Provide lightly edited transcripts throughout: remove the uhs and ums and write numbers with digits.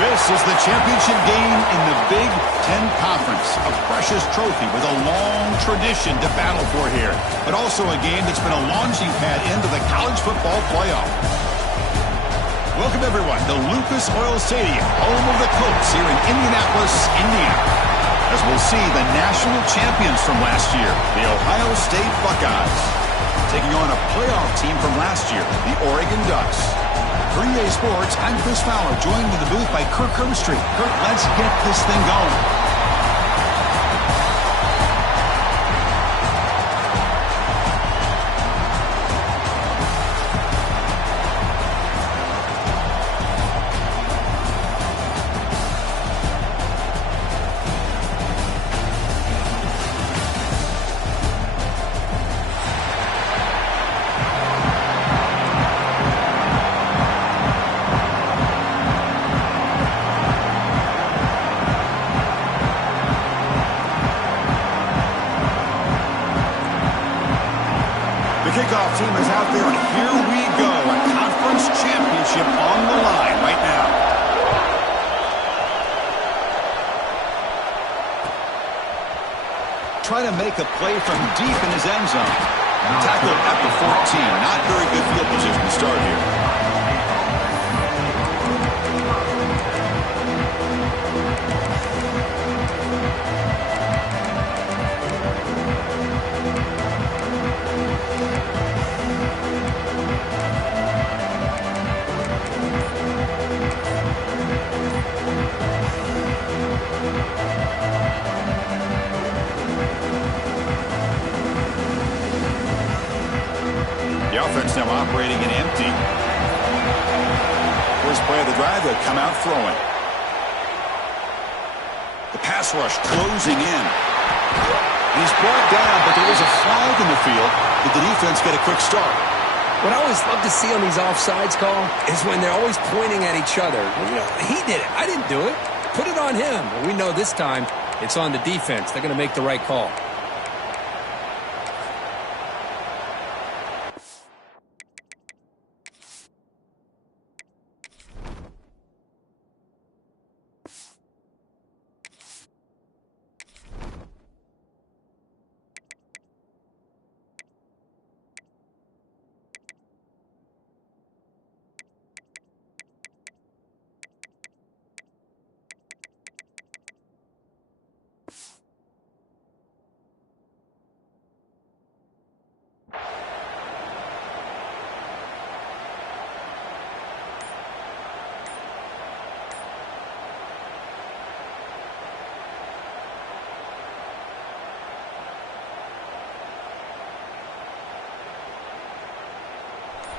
This is the championship game in the Big Ten Conference, a precious trophy with a long tradition to battle for here, but also a game that's been a launching pad into the college football playoff. Welcome, everyone, to Lucas Oil Stadium, home of the Colts here in Indianapolis, Indiana, as we'll see the national champions from last year, the Ohio State Buckeyes, taking on a playoff team from last year, the Oregon Ducks. For EA Sports, I'm Chris Fowler, joined in the booth by Kirk Herbstreit. Kirk, let's get this thing going. Kickoff team is out there, and here we go. A conference championship on the line right now. Trying to make a play from deep in his end zone. Tackled at the 14. Not very good field position to start here. Offense now operating in empty. First play of the drive, they'll come out throwing. The pass rush closing in. He's brought down, but there is a flag in the field. Did the defense get a quick start? What I always love to see on these offsides call is when they're always pointing at each other. Well, you know, he did it. I didn't do it. Put it on him. Well, we know this time it's on the defense. They're going to make the right call.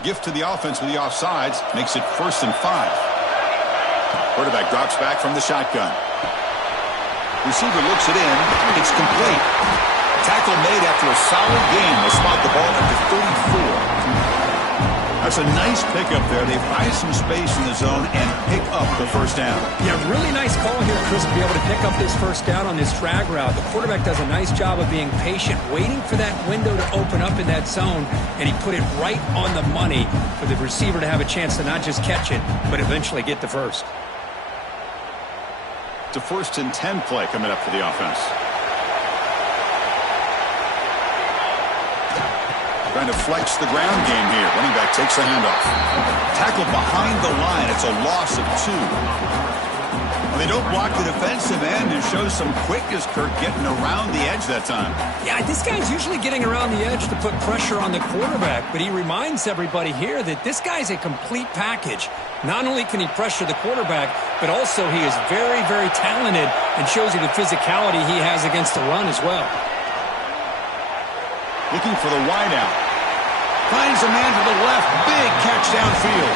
Gift to the offense with the offsides makes it 1st and 5. Quarterback drops back from the shotgun. Receiver looks it in. It's complete. Tackle made after a solid gain. They spot the ball at the 34. That's a nice pickup there. They buy some space in the zone and pick up the first down. Yeah, really nice call here, Chris, to be able to pick up this first down on this drag route. The quarterback does a nice job of being patient, waiting for that window to open up in that zone, and he put it right on the money for the receiver to have a chance to not just catch it, but eventually get the first. It's a 1st and 10 play coming up for the offense. Trying to flex the ground game here. Running back takes the handoff. Tackle behind the line. It's a loss of 2. Well, they don't block the defensive end and show some quickness, Kirk, getting around the edge that time. Yeah, this guy's usually getting around the edge to put pressure on the quarterback, but he reminds everybody here that this guy's a complete package. Not only can he pressure the quarterback, but also he is very, very talented and shows you the physicality he has against the run as well. Looking for the wideout. Finds a man to the left. Big catch downfield.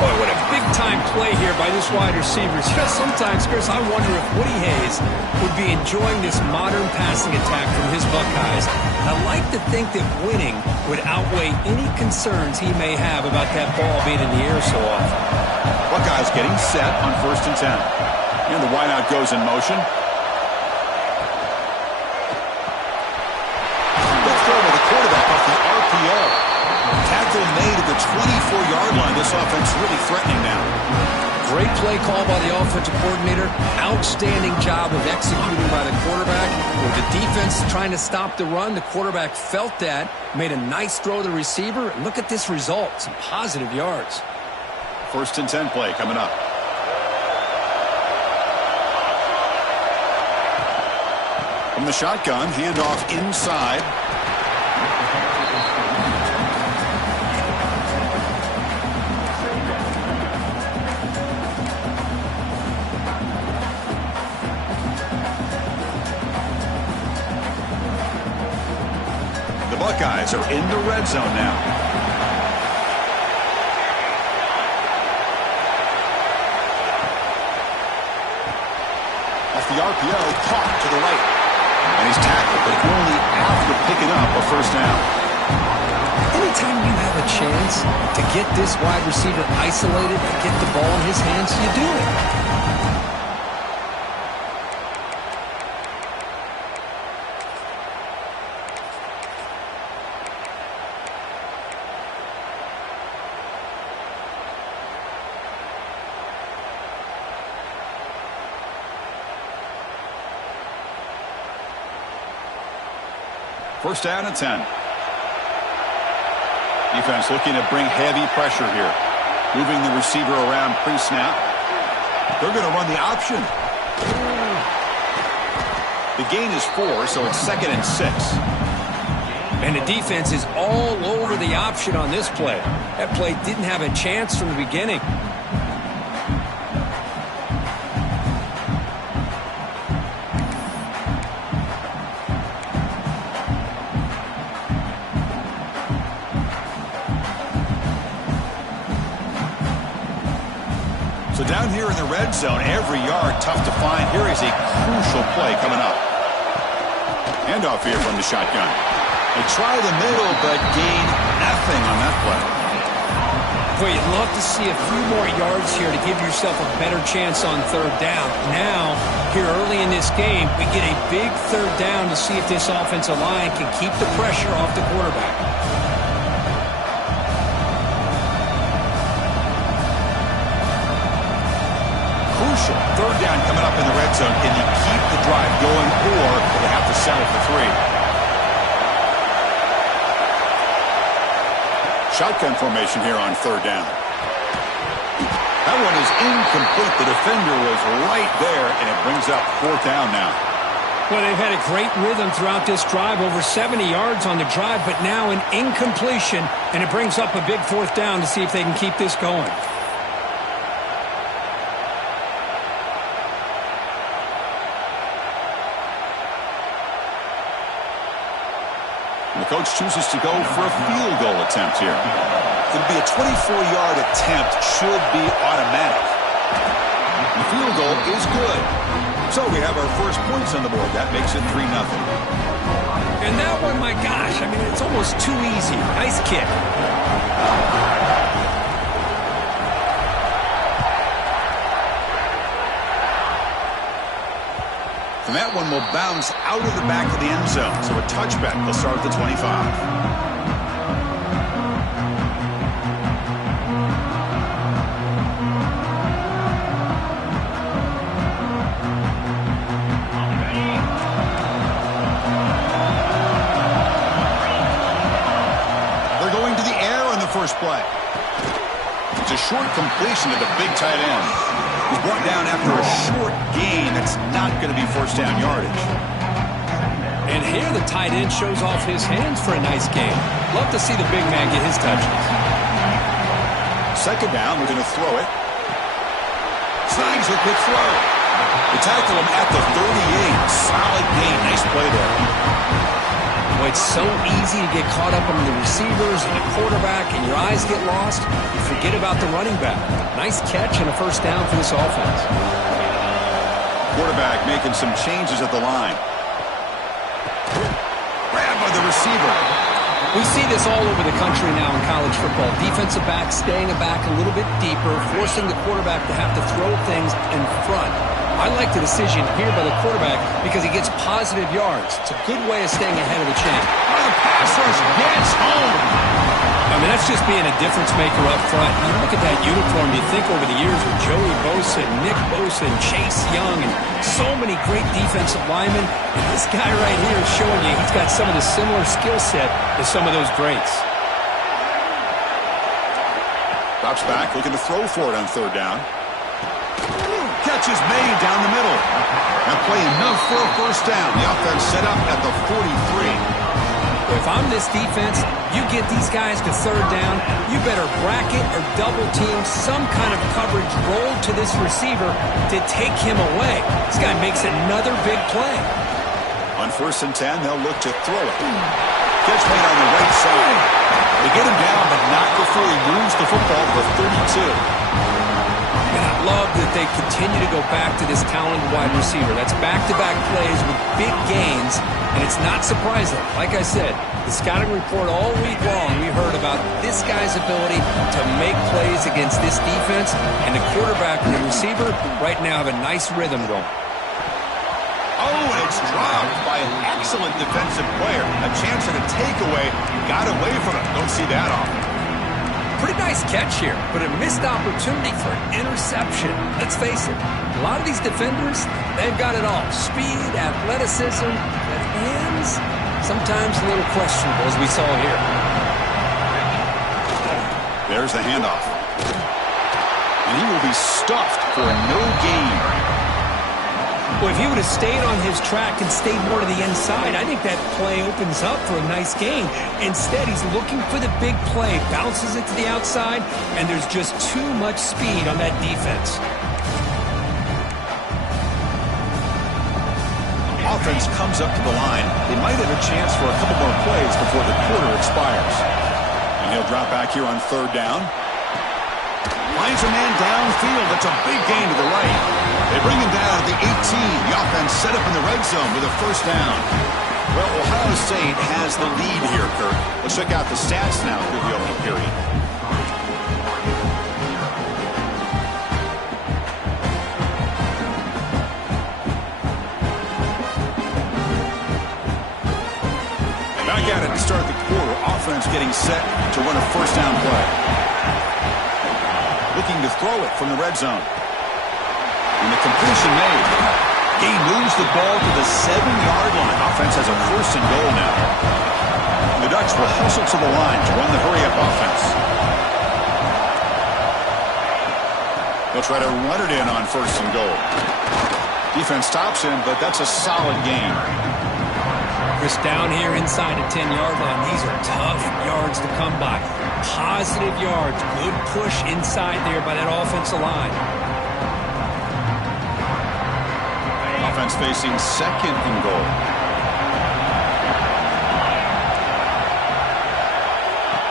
Boy, what a big-time play here by this wide receiver. You know, sometimes, Chris, I wonder if Woody Hayes would be enjoying this modern passing attack from his Buckeyes. I like to think that winning would outweigh any concerns he may have about that ball being in the air so often. Buckeyes getting set on 1st and 10. And the wideout goes in motion. Quarterback off the RPO. Tackle made at the 24-yard line. This offense really threatening now. Great play call by the offensive coordinator. Outstanding job of executing by the quarterback. With the defense trying to stop the run, the quarterback felt that, made a nice throw to the receiver, and look at this result, some positive yards. 1st and 10 play coming up. From the shotgun, handoff inside. The Buckeyes are in the red zone now. Off the RPO, caught to the right. And he's tackled, but only after picking up a 1st down. Anytime you have a chance to get this wide receiver isolated and get the ball in his hands, you do it. First down and 10. Defense looking to bring heavy pressure here. Moving the receiver around pre-snap. They're going to run the option. The gain is 4, so it's 2nd and 6. And the defense is all over the option on this play. That play didn't have a chance from the beginning. So down here in the red zone, every yard tough to find. Here is a crucial play coming up. Handoff here from the shotgun. They try the middle, but gain nothing on that play. Boy, you'd love to see a few more yards here to give yourself a better chance on 3rd down. Now, here early in this game, we get a big 3rd down to see if this offensive line can keep the pressure off the quarterback. Crucial 3rd down coming up in the red zone. Can you keep the drive going, or do they have to settle for 3? Shotgun formation here on 3rd down. That one is incomplete. The defender was right there, and it brings up 4th down now. Well, they've had a great rhythm throughout this drive, over 70 yards on the drive, but now an incompletion, and it brings up a big 4th down to see if they can keep this going. The coach chooses to go for a field goal attempt here. It'll be a 24-yard attempt, should be automatic. The field goal is good. So we have our first points on the board. That makes it 3-0. And that one, my gosh, I mean, it's almost too easy. Nice kick. And that one will bounce out of the back of the end zone. So a touchback will start at the 25. They're going to the air on the first play. It's a short completion to the big tight end. He's brought down after a short gain. That's not going to be 1st down yardage. And here the tight end shows off his hands for a nice game. Love to see the big man get his touches. 2nd down, we're going to throw it. Snags a quick throw. They tackle him at the 38. Solid gain. Nice play there. Well, it's so easy to get caught up on the receivers and the quarterback, and your eyes get lost. You forget about the running back. Nice catch and a 1st down for this offense. Quarterback making some changes at the line. Grabbed by the receiver. We see this all over the country now in college football. Defensive backs staying back a little bit deeper, forcing the quarterback to have to throw things in front. I like the decision here by the quarterback because he gets positive yards. It's a good way of staying ahead of the chain. Oh, the pass rush gets home. I mean, that's just being a difference maker up front. You look at that uniform, you think over the years with Joey Bosa, Nick Bosa, and Chase Young, and so many great defensive linemen. And this guy right here is showing you he's got some of the similar skill set as some of those greats. Drops back, looking to throw for it on third down. Catch is made down the middle. That play enough for a first down. The offense set up at the 43. If I'm this defense, you get these guys to third down, you better bracket or double team some kind of coverage roll to this receiver to take him away. This guy makes another big play. On 1st and 10, they'll look to throw it. Catch made on the right side. They get him down, but not before he moves the football for 32. And I love that they continue to go back to this talented wide receiver. That's back-to-back plays with big gains, and it's not surprising. Like I said, the scouting report all week long, we heard about this guy's ability to make plays against this defense, and the quarterback and the receiver right now have a nice rhythm going. Oh, and it's dropped by an excellent defensive player. A chance at a takeaway. Got away from it. Don't see that often. Pretty nice catch here, but a missed opportunity for an interception. Let's face it, a lot of these defenders, they've got it all. Speed, athleticism, but hands, sometimes a little questionable, as we saw here. There's the handoff. And he will be stuffed for no gain. Well, if he would have stayed on his track and stayed more to the inside, I think that play opens up for a nice gain. Instead, he's looking for the big play, bounces it to the outside, and there's just too much speed on that defense. Offense comes up to the line. They might have a chance for a couple more plays before the quarter expires. And he'll drop back here on third down. Finds a man downfield. That's a big gain to the right. They bring him down at the 18. The offense set up in the red zone with a first down. Well, Ohio State has the lead here, Kirk. Let's check out the stats now through the opening period. Back at it to start the quarter. Offense getting set to run a first down play. Looking to throw it from the red zone. And the completion made. He moves the ball to the 7-yard line. Offense has a 1st and goal now. The Ducks will hustle to the line to run the hurry-up offense. They'll try to run it in on 1st and goal. Defense stops him, but that's a solid gain. Chris, down here inside the 10-yard line, these are tough yards to come by. Positive yards. Good push inside there by that offensive line. Offense facing 2nd and goal.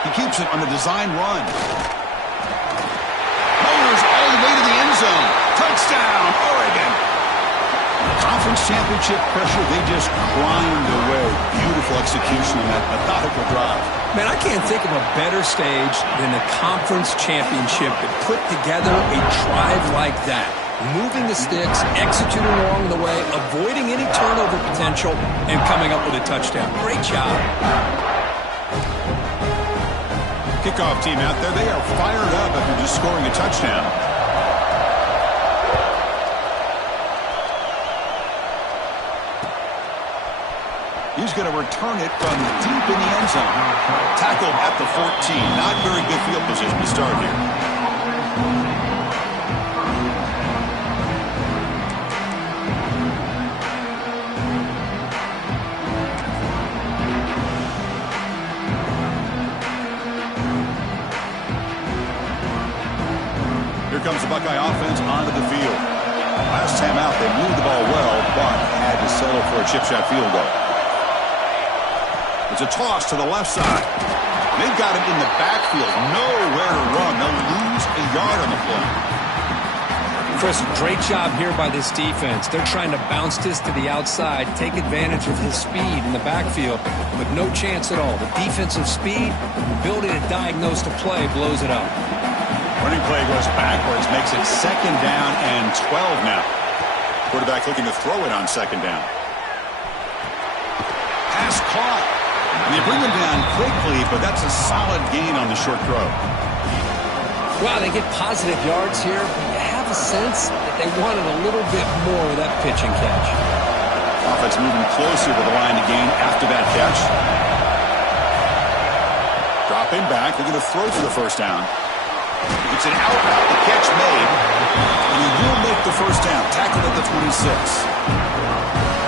He keeps it on the design run. Motors all the way to the end zone. Touchdown, Oregon. Conference championship pressure, they just grind away. Beautiful execution on that methodical drive. Man, I can't think of a better stage than the conference championship to put together a drive like that. Moving the sticks, executing along the way, avoiding any turnover potential, and coming up with a touchdown. Great job. Kickoff team out there, they are fired up after just scoring a touchdown. He's going to return it from deep in the end zone. Tackled at the 14. Not very good field position to start here. Here comes the Buckeye offense onto the field. Last time out, they moved the ball well, but had to settle for a chip shot field goal. It's a toss to the left side. They've got him in the backfield. Nowhere to run. They'll lose a yard on the play. Chris, great job here by this defense. They're trying to bounce this to the outside, take advantage of his speed in the backfield, but no chance at all. The defensive speed, the ability to diagnose the play, blows it up. Running play goes backwards, makes it 2nd down and 12 now. Quarterback looking to throw it on 2nd down. Pass caught. They bring them down quickly, but that's a solid gain on the short throw. Wow, they get positive yards here, but you have a sense that they wanted a little bit more with that pitch and catch. Offense moving closer to the line to gain after that catch. Dropping back, they're going to throw for the first down. It's an out route, the catch made, and he will make the first down. Tackled at the 26.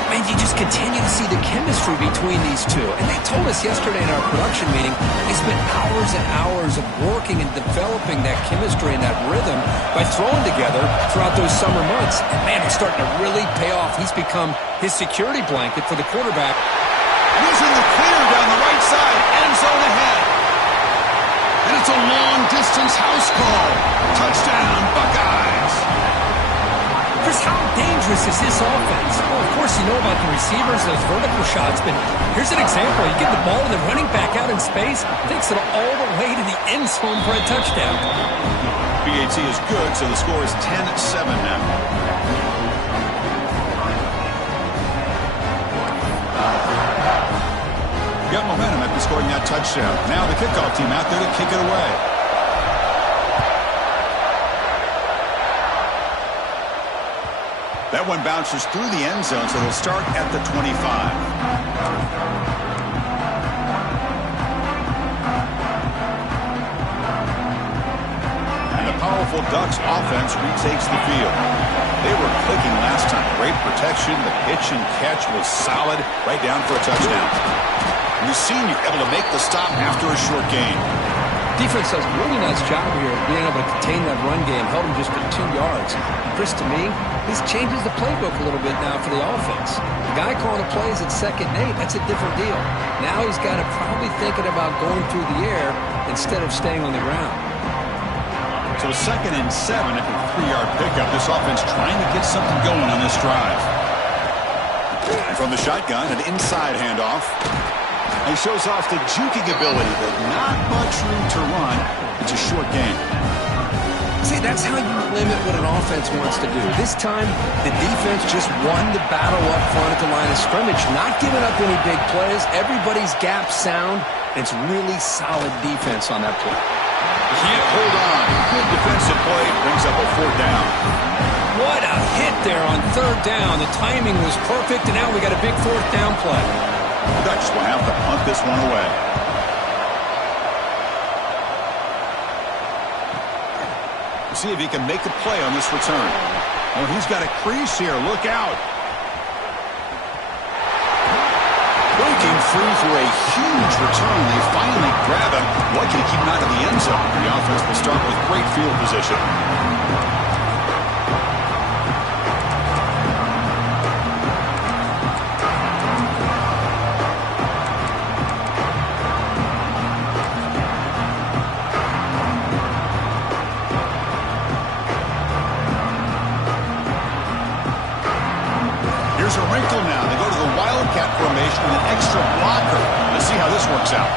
And you just continue to see the chemistry between these two. And they told us yesterday in our production meeting, they spent hours and hours of working and developing that chemistry and that rhythm by throwing together throughout those summer months. And man, it's starting to really pay off. He's become his security blanket for the quarterback. And he's in the clear down the right side, end zone ahead. And it's a long-distance house call. Touchdown, Buckeyes. Chris, how dangerous is this offense? Well, of course, you know about the receivers, those vertical shots, but here's an example. You get the ball and the running back out in space, takes it all the way to the end zone for a touchdown. BAT is good, so the score is 10-7 now. Got momentum after scoring that touchdown. Now the kickoff team out there to kick it away. That one bounces through the end zone, so they'll start at the 25. And the powerful Ducks offense retakes the field. They were clicking last time. Great protection. The pitch and catch was solid, right down for a touchdown. And the senior able to make the stop after a short gain. Defense does a really nice job here of being able to contain that run game, held him just at 2 yards. Chris, to me, this changes the playbook a little bit now for the offense. The guy calling the plays at 2nd and 8, that's a different deal. Now he's got to probably thinking about going through the air instead of staying on the ground. So 2nd and 7 after a 3-yard pickup. This offense trying to get something going on this drive. And from the shotgun, an inside handoff. He shows off the juking ability, but not much room to run. It's a short game. See, that's how you limit what an offense wants to do. This time, the defense just won the battle up front at the line of scrimmage, not giving up any big plays. Everybody's gap sound. It's really solid defense on that play. Can't hold on. Good defensive play. Brings up a 4th down. What a hit there on 3rd down. The timing was perfect, and now we got a big 4th down play. The Ducks will have to punt this one away. See if he can make a play on this return. Oh, he's got a crease here. Look out. Breaking free for a huge return. They finally grab him. Lucky to keep him out of the end zone. The offense will start with great field position. Here's a wrinkle now. They go to the Wildcat formation with an extra blocker. Let's see how this works out.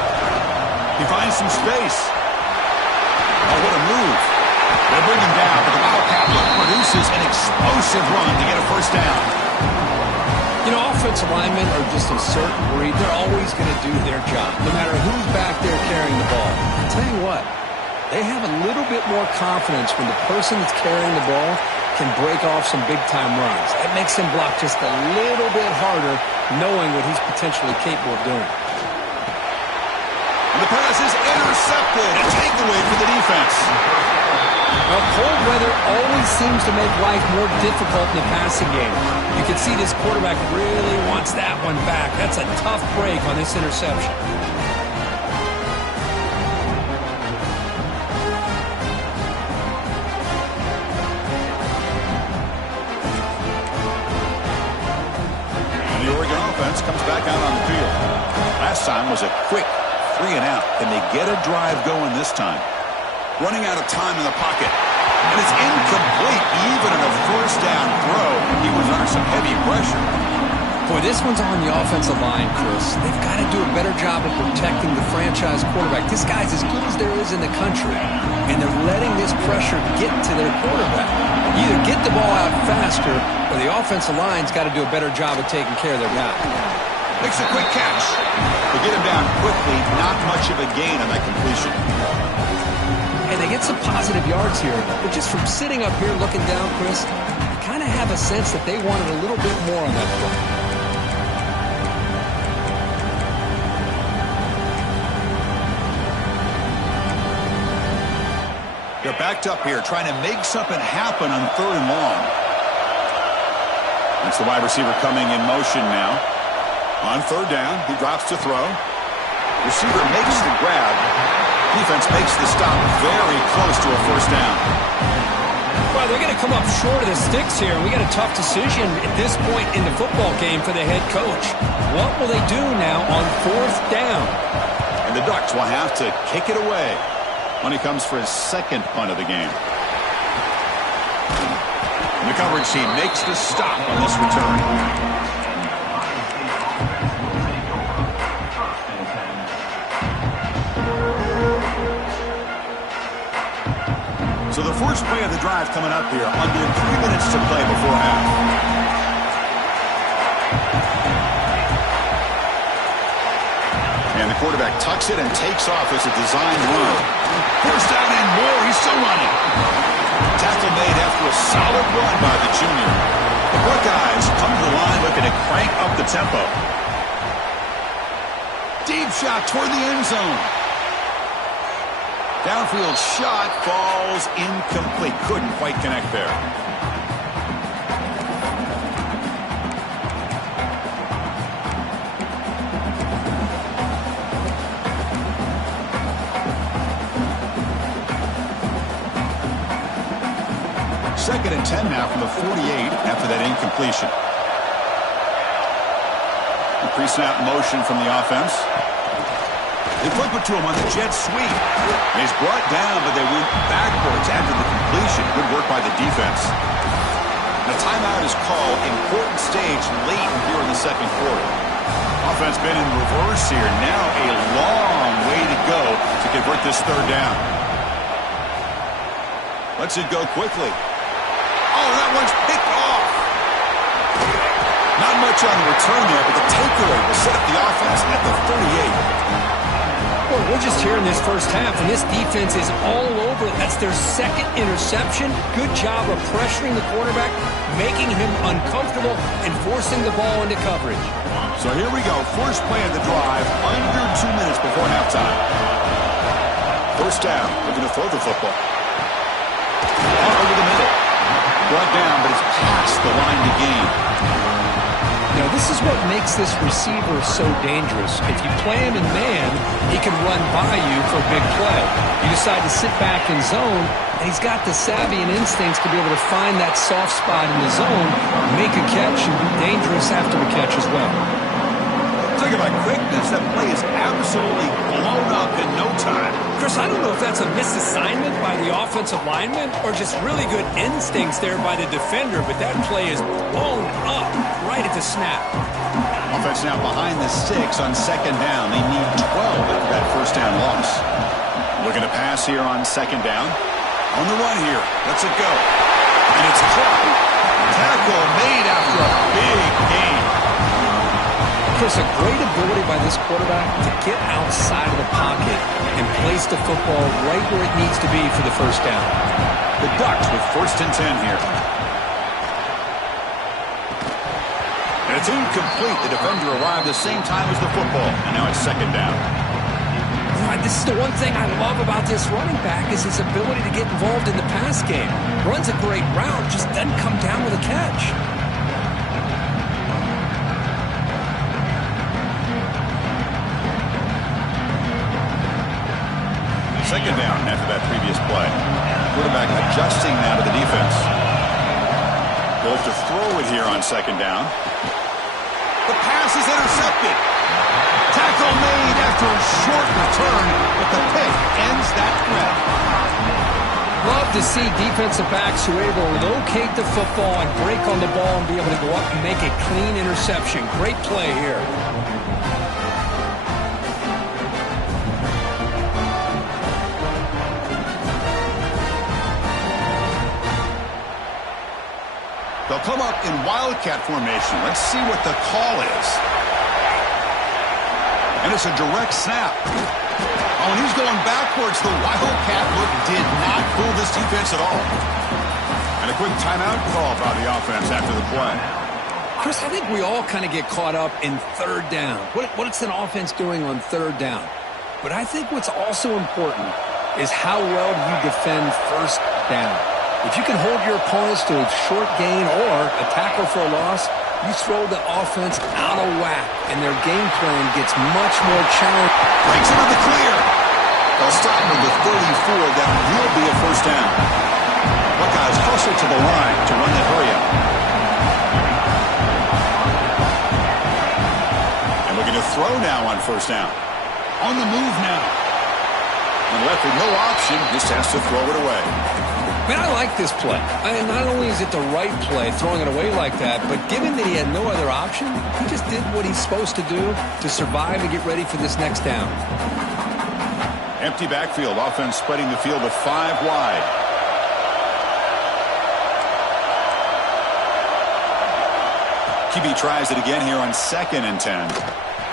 He finds some space. Oh, what a move. They bring him down, but the Wildcat produces an explosive run to get a first down. You know, offensive linemen are just a certain breed. They're always going to do their job, no matter who's back there carrying the ball. I'll tell you what, they have a little bit more confidence when the person that's carrying the ball can break off some big-time runs. That makes him block just a little bit harder, knowing what he's potentially capable of doing. And the pass is intercepted. A takeaway for the defense. Well, cold weather always seems to make life more difficult in the passing game. You can see this quarterback really wants that one back. That's a tough break on this interception. The Oregon offense comes back out on the field. Last time was a quick 3 and out. Can they get a drive going this time? Running out of time in the pocket. And it's incomplete. Even in a first down throw, he was under some heavy pressure. Boy, this one's on the offensive line, Chris. They've got to do a better job of protecting the franchise quarterback. This guy's as good as there is in the country, and they're letting this pressure get to their quarterback. Either get the ball out faster, or the offensive line's got to do a better job of taking care of their guy. Makes a quick catch. They get him down quickly. Not much of a gain on that completion. And they get some positive yards here. But just from sitting up here looking down, Chris, I kind of have a sense that they wanted a little bit more on that play. They're backed up here trying to make something happen on 3rd and long. That's the wide receiver coming in motion now. On 3rd down, he drops to throw. Receiver makes the grab. Defense makes the stop very close to a 1st down. Well, they're going to come up short of the sticks here. We got a tough decision at this point in the football game for the head coach. What will they do now on 4th down? And the Ducks will have to kick it away when he comes for his 2nd punt of the game. And the coverage team makes the stop on this return. So the first play of the drive coming up here, under 3 minutes to play before half. And the quarterback tucks it and takes off as a designed run. 1st down and more, he's still running. Tackle made after a solid run by the junior. The Buckeyes come to the line looking to crank up the tempo. Deep shot toward the end zone. Downfield shot falls incomplete. Couldn't quite connect there. Second and 10 now from the 48 after that incompletion. The pre-snap motion from the offense. They flip it to him on the jet sweep. And he's brought down, but they went backwards after the completion. Good work by the defense. The timeout is called. Important stage late here in the 2nd quarter. Offense been in reverse here. Now a long way to go to convert this 3rd down. Lets it go quickly. Oh, that one's picked off. Not much on the return there, but the takeaway will set up the offense at the 38. Well, we're just here in this first half, and this defense is all over it. That's their 2nd interception. Good job of pressuring the quarterback, making him uncomfortable, and forcing the ball into coverage. So here we go. First play of the drive, under 2 minutes before halftime. 1st down, looking to throw the football. Over the middle. Brought down, but it's past the line to gain. Now, this is what makes this receiver so dangerous. If you play him in man, he can run by you for a big play. You decide to sit back in zone, and he's got the savvy and instincts to be able to find that soft spot in the zone, make a catch, and be dangerous after the catch as well. Talking about quickness, that play is absolutely blown up in no time. Chris, I don't know if that's a misassignment by the offensive lineman or just really good instincts there by the defender, but that play is blown up right at the snap. Offense now behind the 6 on 2nd down. They need 12 after that 1st down loss. Looking to pass here on 2nd down. On the run here. Let's it go. And it's caught. Tackle made after a big gain. Chris, a great ability by this quarterback to get outside of the pocket and place the football right where it needs to be for the 1st down. The Ducks with 1st and 10 here. And it's incomplete. The defender arrived the same time as the football. And now it's 2nd down. This is the one thing I love about this running back is his ability to get involved in the pass game. Runs a great route, just doesn't come down with a catch. Second down after that previous play. Quarterback adjusting now to the defense. Goes to throw it here on 2nd down. The pass is intercepted. Tackle made after a short return, but the pick ends that threat. Love to see defensive backs who are able to locate the football and break on the ball and be able to go up and make a clean interception. Great play here. They'll come up in wildcat formation. Let's see what the call is. And it's a direct snap. Oh, and he's going backwards. The Wildcat look did not fool this defense at all. And a quick timeout call by the offense after the play. Chris, I think we all kind of get caught up in third down. What's an offense doing on third down? But I think what's also important is how well you defend first down. If you can hold your opponents to a short gain or a tackle for a loss, you throw the offense out of whack, and their game plan gets much more challenging. Breaks into the clear. They'll stop with the 34. That will be a first down. Buckeyes hustle to the line to run that hurry up. And looking to throw now on first down. On the move now. And left with no option, just has to throw it away. Man, I like this play. Not only is it the right play, throwing it away like that, but given that he had no other option, he just did what he's supposed to do to survive and get ready for this next down. Empty backfield, offense spreading the field to 5 wide. QB tries it again here on 2nd and 10.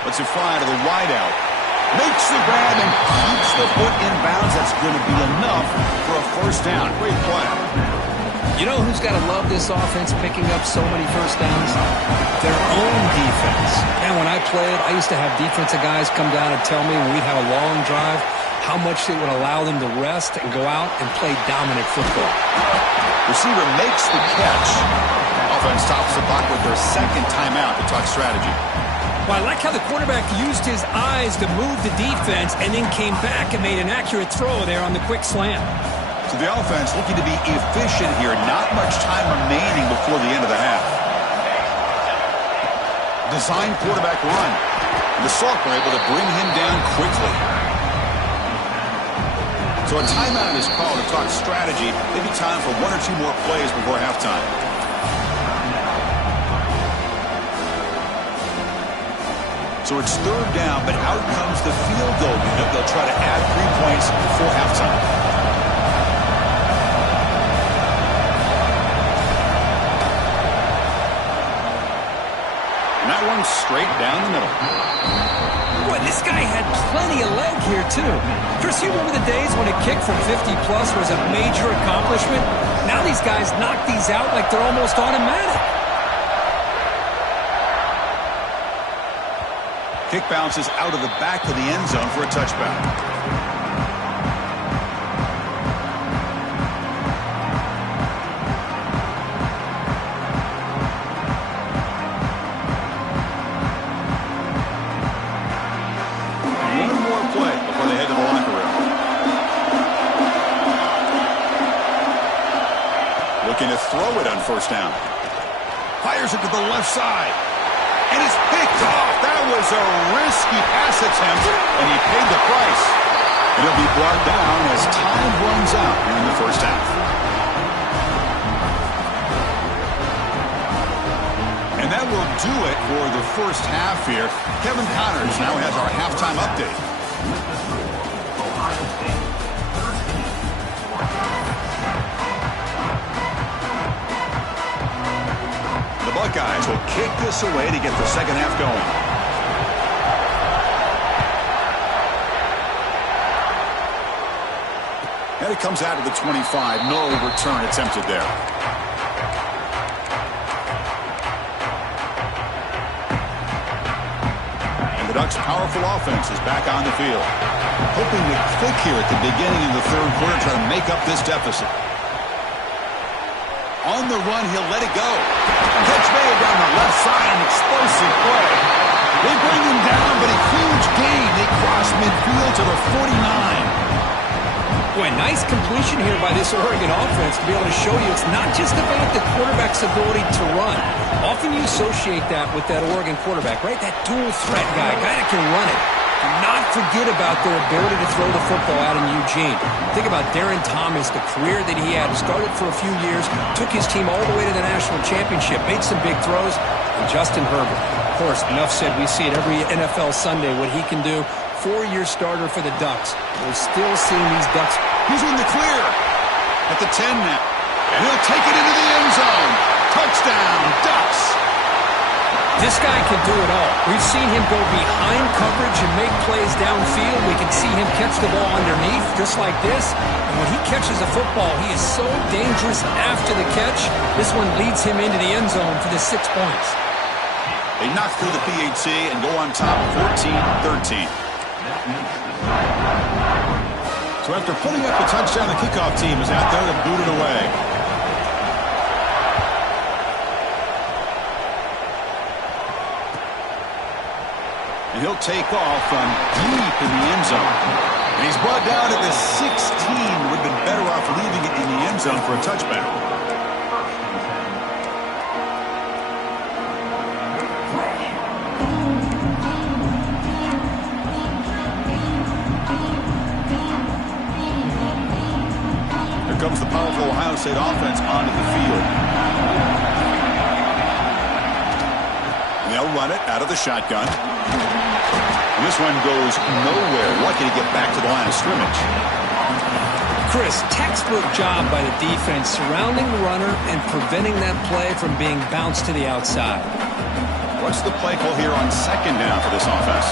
Lets it fly to the wideout. Makes the grab and keeps the foot in bounds. That's going to be enough for a first down. Great play. You know who's got to love this offense picking up so many first downs? Their own defense. And when I played, I used to have defensive guys come down and tell me when we'd have a long drive how much it would allow them to rest and go out and play dominant football. Receiver makes the catch. Offense tops the block with their 2nd timeout to talk strategy. Well, I like how the quarterback used his eyes to move the defense and then came back and made an accurate throw there on the quick slant. So the offense looking to be efficient here. Not much time remaining before the end of the half. Design quarterback run. And the Salk were able to bring him down quickly. So a timeout is called to talk strategy. Maybe time for 1 or 2 more plays before halftime. So it's 3rd down, but out comes the field goal unit. They'll try to add 3 points before halftime. And that one's straight down the middle. Boy, this guy had plenty of leg here, too. Chris, you remember the days when a kick from 50-plus was a major accomplishment? Now these guys knock these out like they're almost automatic. Kick bounces out of the back of the end zone for a touchback. One more play before they head to the locker room. Looking to throw it on first down. Fires it to the left side. And it's picked off. That was a risky pass attempt, and he paid the price. And he'll be brought down as time runs out here in the first half. And that will do it for the first half here. Kevin Connors now has our halftime update. The Buckeyes will kick this away to get the second half going. And it comes out of the 25. No return attempted there. And the Ducks' powerful offense is back on the field. Hoping to click here at the beginning of the 3rd quarter, try to make up this deficit. On the run, he'll let it go. Catch made down the left side, an explosive play. They bring him down, but a huge gain. They cross midfield to the 49. Boy, nice completion here by this Oregon offense to be able to show you it's not just about the quarterback's ability to run. Often you associate that with that Oregon quarterback, right? That dual threat guy that can run it. Do not forget about their ability to throw the football out in Eugene. Think about Darren Thomas, the career that he had. Started for a few years, took his team all the way to the national championship, made some big throws. And Justin Herbert, of course, enough said, we see it every NFL Sunday what he can do. 4-year starter for the Ducks. We're still seeing these Ducks. He's in the clear at the 10 now. And he'll take it into the end zone. Touchdown, Ducks. This guy can do it all. We've seen him go behind coverage and make plays downfield. We can see him catch the ball underneath, just like this. And when he catches a football, he is so dangerous after the catch. This one leads him into the end zone for the 6 points. They knock through the PAT and go on top 14-13. So after putting up a touchdown, the kickoff team is out there to boot it away. And he'll take off from deep in the end zone. And he's brought down at the 16. Would have been better off leaving it in the end zone for a touchback. Here comes the powerful Ohio State offense onto the field. And they'll run it out of the shotgun. And this one goes nowhere. Lucky to get back to the line of scrimmage. Chris, textbook job by the defense surrounding the runner and preventing that play from being bounced to the outside. What's the play call here on second down for this offense?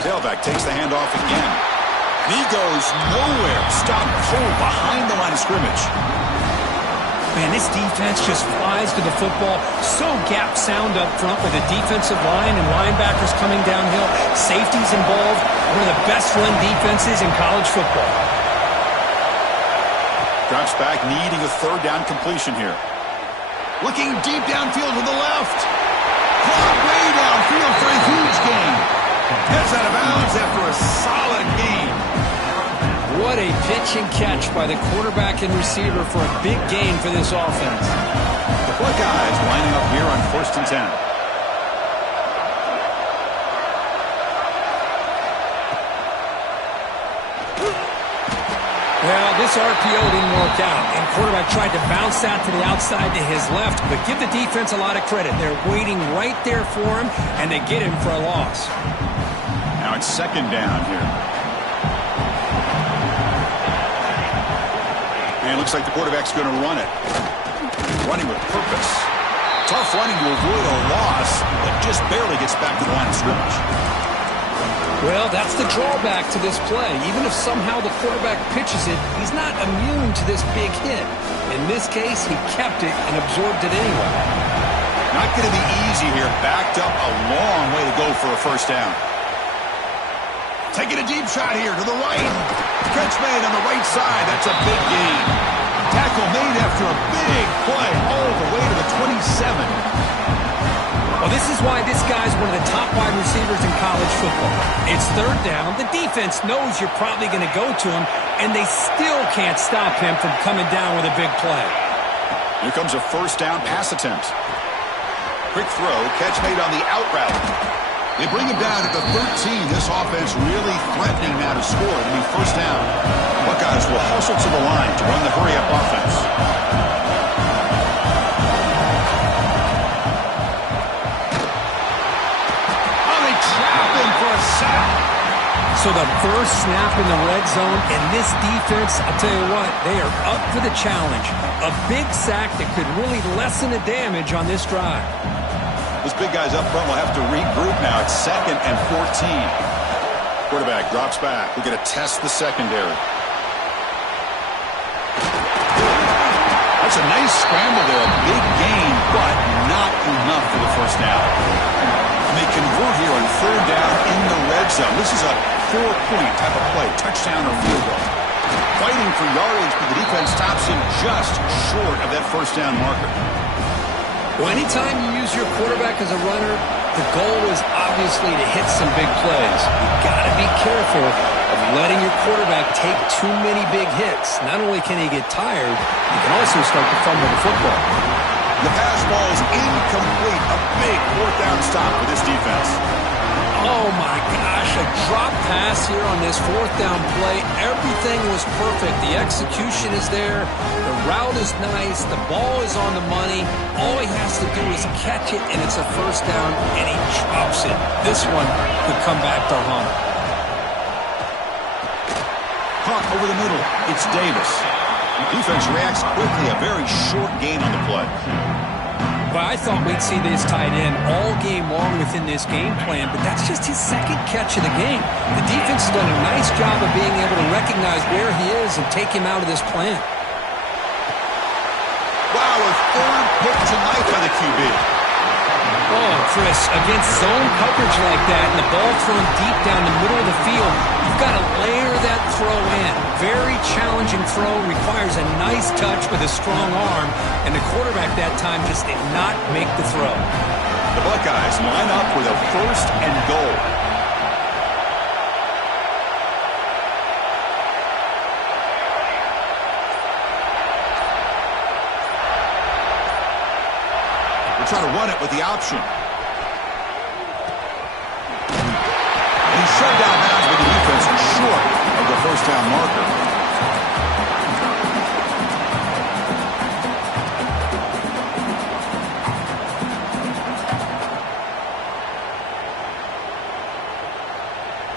Tailback takes the handoff again. And he goes nowhere. Stopped cold behind the line of scrimmage. Man, this defense just flies to the football. So gap sound up front with the defensive line and linebackers coming downhill. Safeties involved. One of the best run defenses in college football. Drops back, needing a third down completion here. Looking deep downfield to the left. Caught way downfield for a huge gain. Gets out of bounds after a solid gain. What a pitch and catch by the quarterback and receiver for a big gain for this offense. The Buckeyes lining up here on 1st and 10. Well, this RPO didn't work out, and quarterback tried to bounce that to the outside to his left, but give the defense a lot of credit. They're waiting right there for him, and they get him for a loss. Now it's second down here. And it looks like the quarterback's going to run it. Running with purpose. Tough running to avoid a loss, but just barely gets back to the line of scrimmage. Well, that's the drawback to this play. Even if somehow the quarterback pitches it, he's not immune to this big hit. In this case, he kept it and absorbed it anyway. Not going to be easy here. Backed up a long way to go for a first down. Taking a deep shot here to the right. Catch made on the right side. That's a big gain. Tackle made after a big play all the way to the 27. Well, this is why this guy's one of the top wide receivers in college football. It's third down. The defense knows you're probably going to go to him, and they still can't stop him from coming down with a big play. Here comes a first down pass attempt. Quick throw, catch made on the out route. They bring him down at the 13. This offense really threatening now to score. It'll be first down. Buckeyes will hustle to the line to run the hurry-up offense. So the first snap in the red zone, and this defense, I'll tell you what, they are up for the challenge. A big sack that could really lessen the damage on this drive. This big guy's up front will have to regroup now. It's 2nd and 14. Quarterback drops back. We're going to test the secondary. That's a nice scramble there. A big gain, but not enough for the first down. And they convert here on third down in the red zone. This is a 4-point type of play, touchdown or field goal. Fighting for yardage, but the defense stops him just short of that first down marker. Well, anytime you use your quarterback as a runner, the goal is obviously to hit some big plays. You've got to be careful of letting your quarterback take too many big hits. Not only can he get tired, he can also start to fumble the football. The pass ball is incomplete. A big 4th down stop for this defense. Oh, my gosh, a drop pass here on this 4th down play. Everything was perfect. The execution is there. The route is nice. The ball is on the money. All he has to do is catch it, and it's a first down, and he drops it. This one could come back to haunt. Caught over the middle. It's Davis. Defense reacts quickly. A very short gain on the play. But I thought we'd see this tight end all game long within this game plan, but that's just his second catch of the game. The defense has done a nice job of being able to recognize where he is and take him out of this plan. Wow, a third pick tonight by the QB. Oh, Chris, against zone coverage like that and the ball thrown deep down the middle of the field, you've got to layer that throw in. Very challenging throw, requires a nice touch with a strong arm, and the quarterback that time just did not make the throw. The Buckeyes line up with a 1st and goal. Try to run it with the option. And he's shoved out of bounds with the defense short of the 1st down marker.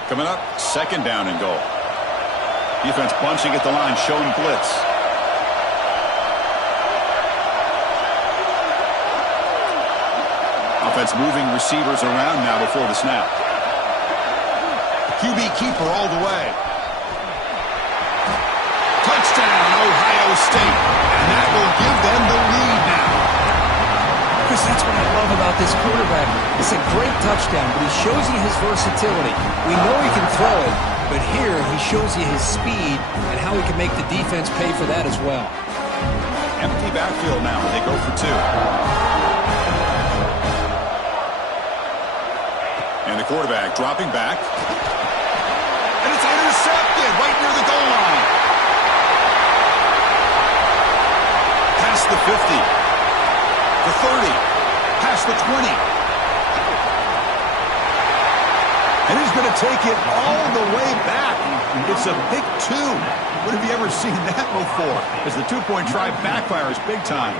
Coming up, 2nd down and goal. Defense bunching at the line, showing blitz. Offense moving receivers around now before the snap. QB keeper all the way. Touchdown, Ohio State. And that will give them the lead now. Chris, that's what I love about this quarterback. It's a great touchdown, but he shows you his versatility. We know he can throw it, but here he shows you his speed and how he can make the defense pay for that as well. Empty backfield now. They go for 2. And the quarterback dropping back. And it's intercepted right near the goal line. Past the 50. The 30. Past the 20. And he's going to take it all the way back. It's a big 2. When have you ever seen that before? As the 2-point try backfires big time.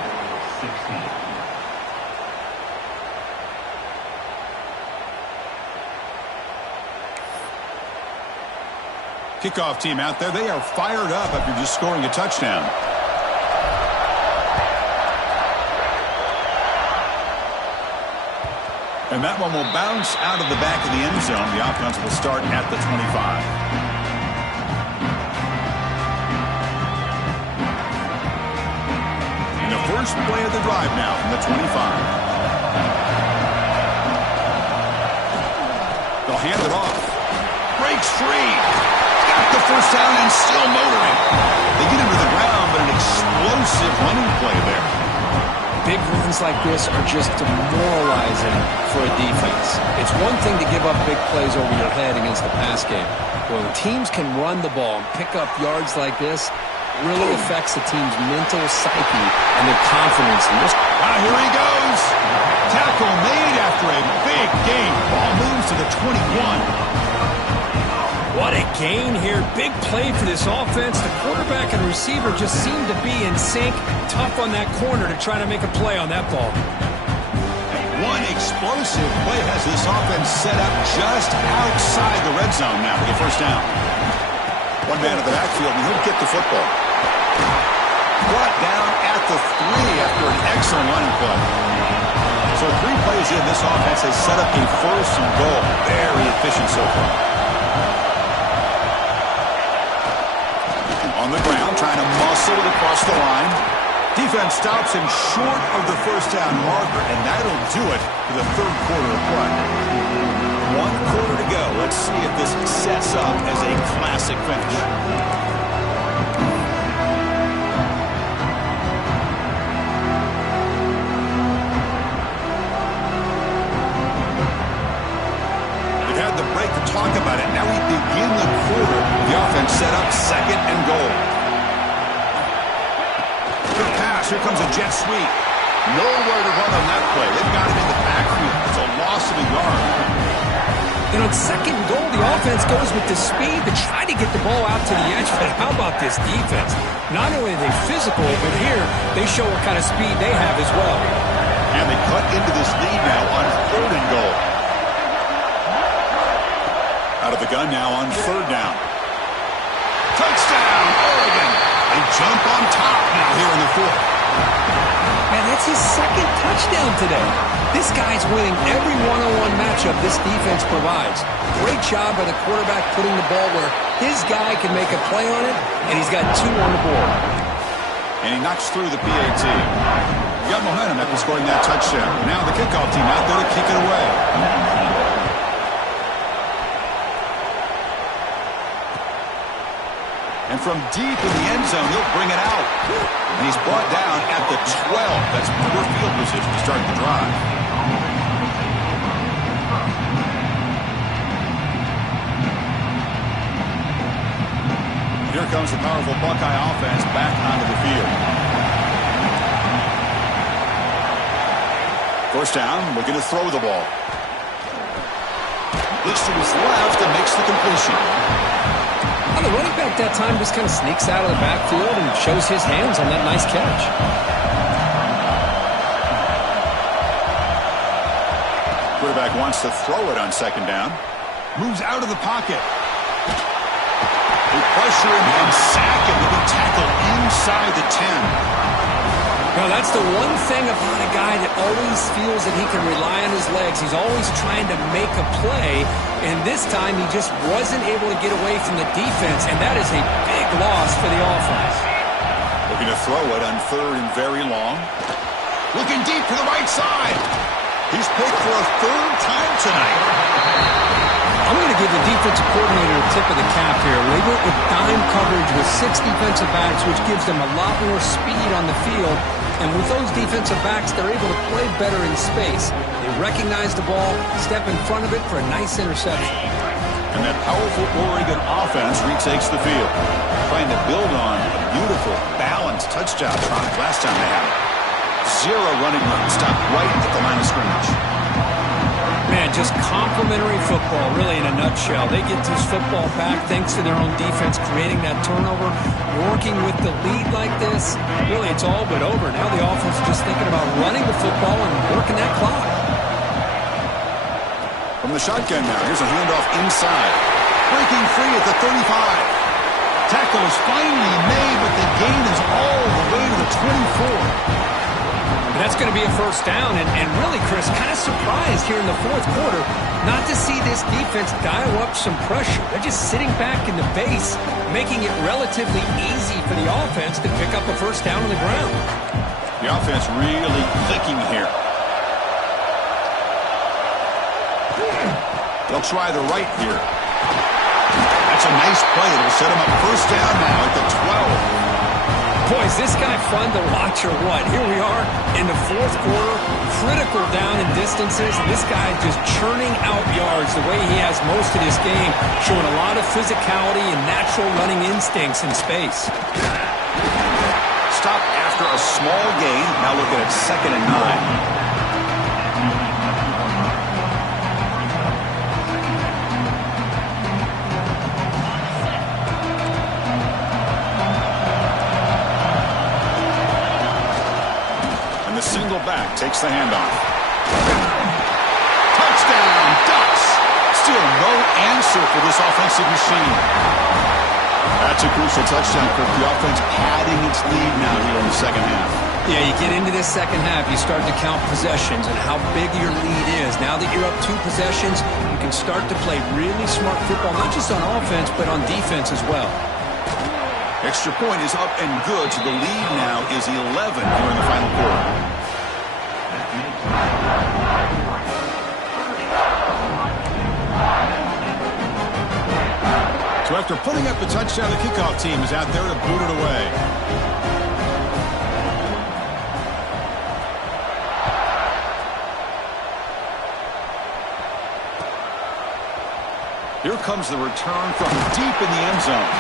Kickoff team out there. They are fired up after just scoring a touchdown. And that one will bounce out of the back of the end zone. The offense will start at the 25. And the first play of the drive now from the 25. They'll hand it off. Breaks free. Got the 1st down and still motoring. They get him to the ground, but an explosive running play there. Big runs like this are just demoralizing for a defense. It's one thing to give up big plays over your head against the pass game. But when teams can run the ball and pick up yards like this, it really affects the team's mental psyche and their confidence. Here he goes. Tackle made after a big gain. Ball moves to the 21. What a gain here. Big play for this offense. The quarterback and receiver just seem to be in sync. Tough on that corner to try to make a play on that ball. One explosive play has this offense set up just outside the red zone now for the 1st down. One man in the backfield, and he'll get the football. Brought down at the 3 after an excellent running play. So 3 plays in, this offense has set up a 1st and goal. Very efficient so far. On the ground, trying to muscle it across the line. Defense stops him short of the 1st down marker, and that'll do it for the 3rd quarter of play. 1 quarter to go. Let's see if this sets up as a classic finish. They've had the break to talk about it. Now we begin the quarter. The offense set up 2nd and goal. Good pass. Here comes a jet sweep. Nowhere to run on that play. They've got him in the backfield. It's a loss of a yard. And on 2nd and goal, the offense goes with the speed to try to get the ball out to the edge. But how about this defense? Not only are they physical, but here they show what kind of speed they have as well. And they cut into this lead now on 3rd and goal. Out of the gun now on 3rd down. Touchdown, Oregon. They jump on top That's his second touchdown today. This guy's winning every one-on-one matchup this defense provides. Great job by the quarterback putting the ball where his guy can make a play on it, and he's got 2 on the board. And he knocks through the PAT. He got momentum after scoring that touchdown. Now the kickoff team out there to kick it away. And from deep in the end zone, he'll bring it out. And he's brought down at the 12. That's poor field position to start the drive. Here comes the powerful Buckeye offense back onto the field. First down, looking to throw the ball. Looks to his left and makes the completion. Well, the running back that time just kind of sneaks out of the backfield and shows his hands on that nice catch. Quarterback wants to throw it on second down. Moves out of the pocket. They pressure him and sack him to be tackled inside the 10. Now, that's the one thing about a guy that always feels that he can rely on his legs. He's always trying to make a play, and this time he just wasn't able to get away from the defense, and that is a big loss for the offense. Looking to throw it on third and very long. Looking deep to the right side. He's picked for a third time tonight. I'm going to give the defensive coordinator a tip of the cap here. They went with dime coverage with 6 defensive backs, which gives them a lot more speed on the field. And with those defensive backs, they're able to play better in space. They recognize the ball, step in front of it for a nice interception. And that powerful Oregon offense retakes the field, trying to build on a beautiful, balanced touchdown drive last time they had it. 0 running room, stopped right at the line of scrimmage. Man, just complimentary football, really, in a nutshell. They get this football back thanks to their own defense, creating that turnover, working with the lead like this. Really, it's all but over. Now the offense is just thinking about running the football and working that clock. From the shotgun now, here's a handoff inside. Breaking free at the 35. Tackle is finally made, but the gain is all the way to the 24. That's going to be a first down, and really, Chris, kind of surprised here in the fourth quarter not to see this defense dial up some pressure. They're just sitting back in the base, making it relatively easy for the offense to pick up a first down on the ground. The offense really clicking here. They'll try the right here. That's a nice play. It'll set him up first down now at the 12. Boy, is this guy fun to watch or what? Here we are in the fourth quarter, critical down in distances. This guy just churning out yards the way he has most of this game, showing a lot of physicality and natural running instincts in space. Stop after a small gain. Now looking at 2nd and 9. Single back takes the handoff. Touchdown, Ducks. Still no answer for this offensive machine. That's a crucial touchdown for the offense, padding its lead now here in the second half. Yeah, you get into this second half, you start to count possessions and how big your lead is. Now that you're up 2 possessions, you can start to play really smart football, not just on offense, but on defense as well. Extra point is up and good, so the lead now is 11 here in the final quarter. So after putting up the touchdown, the kickoff team is out there to boot it away. Here comes the return from deep in the end zone.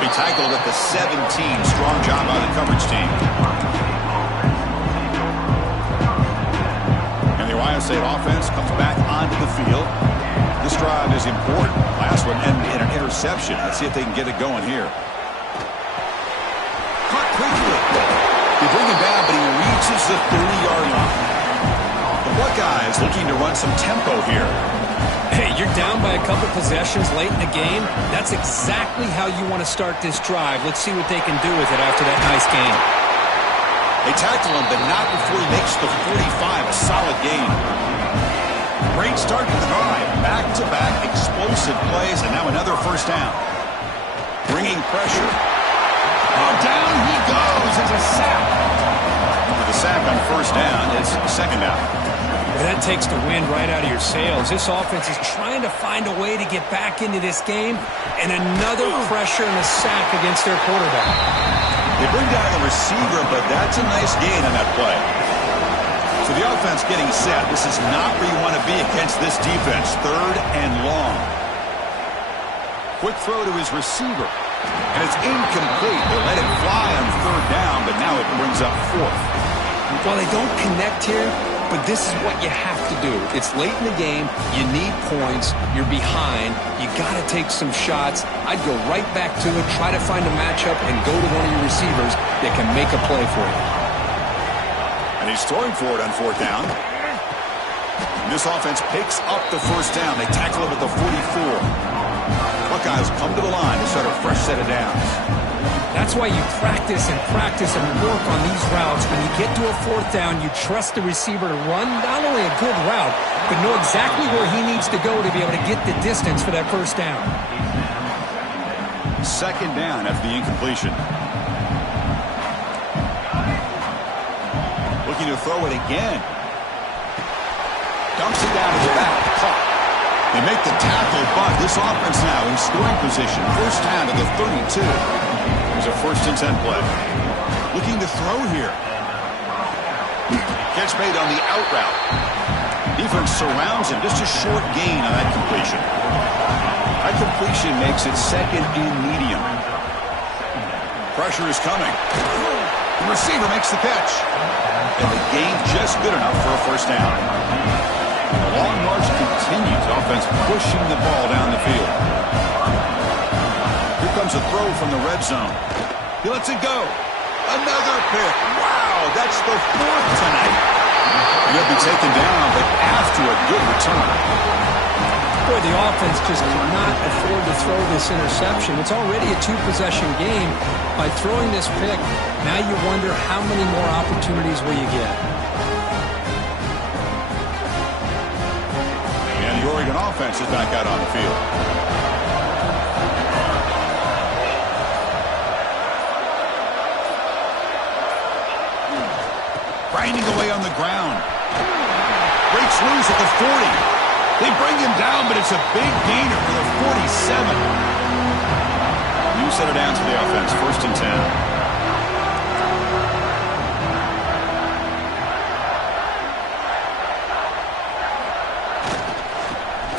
He tackled at the 17. Strong job by the coverage team. And the Ohio State offense comes back onto the field. This drive is important. Last one ended in an interception. Let's see if they can get it going here. Caught quickly. They bring him down, but he reaches the 30-yard line. The Buckeyes looking to run some tempo here. Hey, you're down by a couple possessions late in the game. That's exactly how you want to start this drive. Let's see what they can do with it after that nice game. They tackle him, but not before he makes the 45. A solid gain. Great start to the drive. Back-to-back explosive plays, and now another first down. Bringing pressure. Oh, down he goes. It's a sack. With a sack on first down, it's second down. That takes the wind right out of your sails. This offense is trying to find a way to get back into this game, and another pressure and a sack against their quarterback. They bring down the receiver, but that's a nice gain on that play. So the offense getting set. This is not where you want to be against this defense. Third and long. Quick throw to his receiver. And it's incomplete. They let it fly on third down, but now it brings up fourth. Well, they don't connect here, but this is what you have to do. It's late in the game. You need points. You're behind. You got to take some shots. I'd go right back to it, try to find a matchup, and go to one of your receivers that can make a play for you. And he's throwing for it on fourth down. And this offense picks up the first down. They tackle him at the 44. Buckeyes come to the line to start a fresh set of downs. That's why you practice and work on these routes. When you get to a fourth down, you trust the receiver to run not only a good route, but know exactly where he needs to go to be able to get the distance for that first down. Second down after the incompletion. Looking to throw it again. Dumps it down to the back. Caught. They make the tackle, but this offense now in scoring position. First down to the 32. There's a first and 10 play. Looking to throw here. Catch made on the out route. Defense surrounds him. Just a short gain on that completion. That completion makes it second and medium. Pressure is coming. The receiver makes the catch. And the gain just good enough for a first down. The long march continues. Offense pushing the ball down the field. Here comes a throw from the red zone. He lets it go. Another pick. Wow, that's the fourth tonight. He'll be taken down, but after a good return. Boy, the offense just cannot afford to throw this interception. It's already a two-possession game. By throwing this pick, now you wonder how many more opportunities will you get. And the Oregon offense is back out on the field. Grinding away on the ground. Breaks loose at the 40. They bring him down, but it's a big gainer for the 47. New set of downs for the offense. First and 10.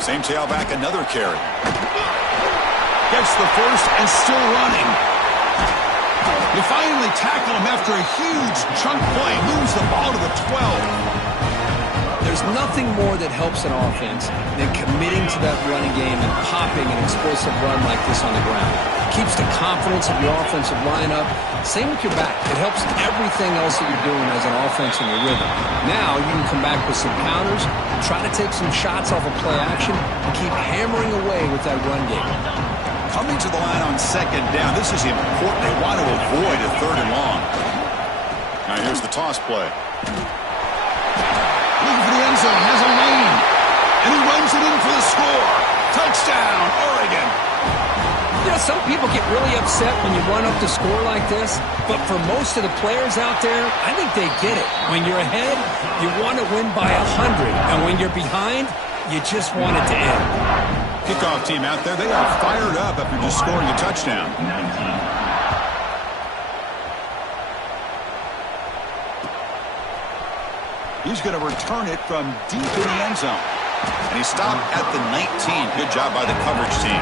Same tailback, another carry. Gets the first and still running. They finally tackle him after a huge chunk play. Moves the ball to the 12. There's nothing more that helps an offense than committing to that running game and popping an explosive run like this on the ground. It keeps the confidence of your offensive lineup. Same with your back. It helps everything else that you're doing as an offense in your rhythm. Now you can come back with some counters, try to take some shots off of play action, and keep hammering away with that run game. Coming to the line on second down. This is important. They want to avoid a third and long. Now here's the toss play. Looking for the end zone, has a lane, and he runs it in for the score. Touchdown, Oregon. You know, some people get really upset when you run up the score like this, but for most of the players out there, I think they get it. When you're ahead, you want to win by 100, and when you're behind, you just want it to end. Kickoff team out there, they are fired up after just scoring a touchdown. He's going to return it from deep in the end zone. And he stopped at the 19. Good job by the coverage team.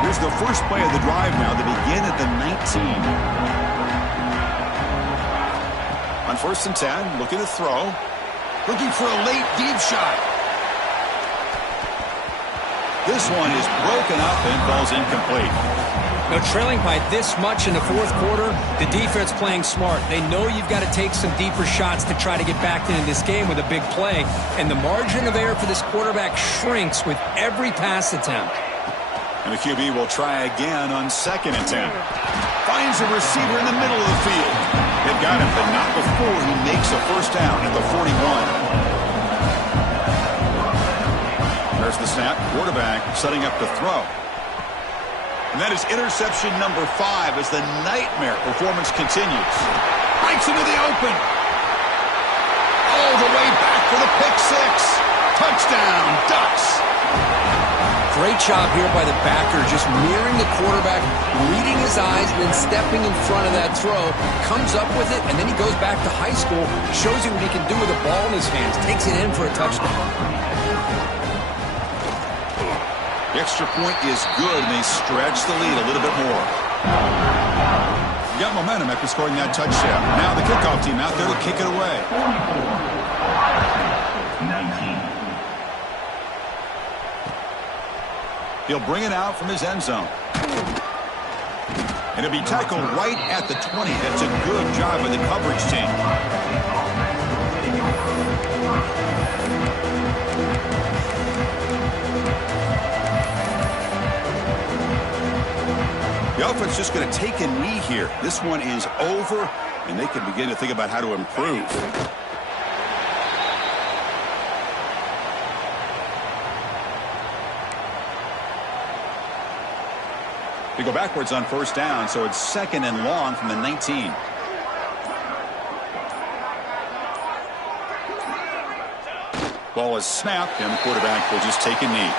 Here's the first play of the drive now. They begin at the 19. On first and 10, looking to throw. Looking for a late deep shot. This one is broken up and falls incomplete. Now, trailing by this much in the fourth quarter, the defense playing smart. They know you've got to take some deeper shots to try to get back into this game with a big play. And the margin of error for this quarterback shrinks with every pass attempt. And the QB will try again on second attempt. Finds a receiver in the middle of the field. They've got him, but not before he makes a first down at the 41. There's the snap. Quarterback setting up to throw. And that is interception number 5 as the nightmare performance continues. Breaks into the open. All the way back for the pick 6. Touchdown, Ducks. Great job here by the backer, just mirroring the quarterback, reading his eyes, and then stepping in front of that throw. Comes up with it, and then he goes back to high school, shows you what he can do with a ball in his hands, takes it in for a touchdown. The extra point is good, and they stretch the lead a little bit more. You got momentum after scoring that touchdown. Now the kickoff team out there to kick it away. 19. He'll bring it out from his end zone. And it'll be tackled right at the 20. That's a good job by the coverage team. The offense just going to take a knee here. This one is over, and they can begin to think about how to improve. They go backwards on first down, so it's second and long from the 19. Ball is snapped, and the quarterback will just take a knee.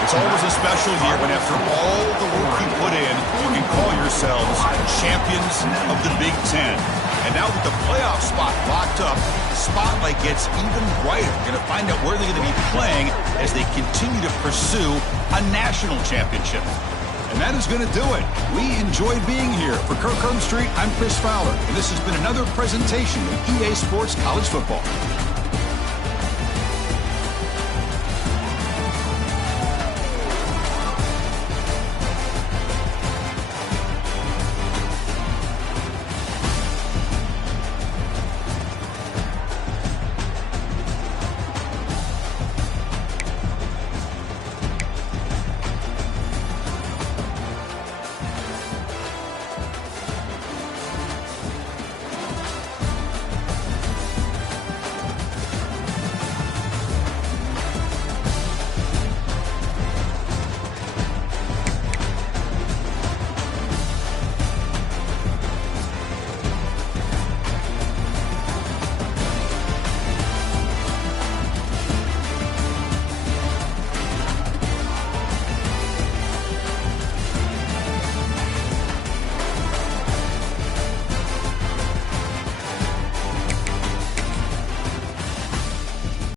It's always a special year when after all the work you put in, you can call yourselves champions of the Big Ten. And now with the playoff spot locked up, the spotlight gets even brighter. We're going to find out where they're going to be playing as they continue to pursue a national championship. And that is going to do it. We enjoyed being here. For Kirk Street, I'm Chris Fowler. And this has been another presentation of EA Sports College Football.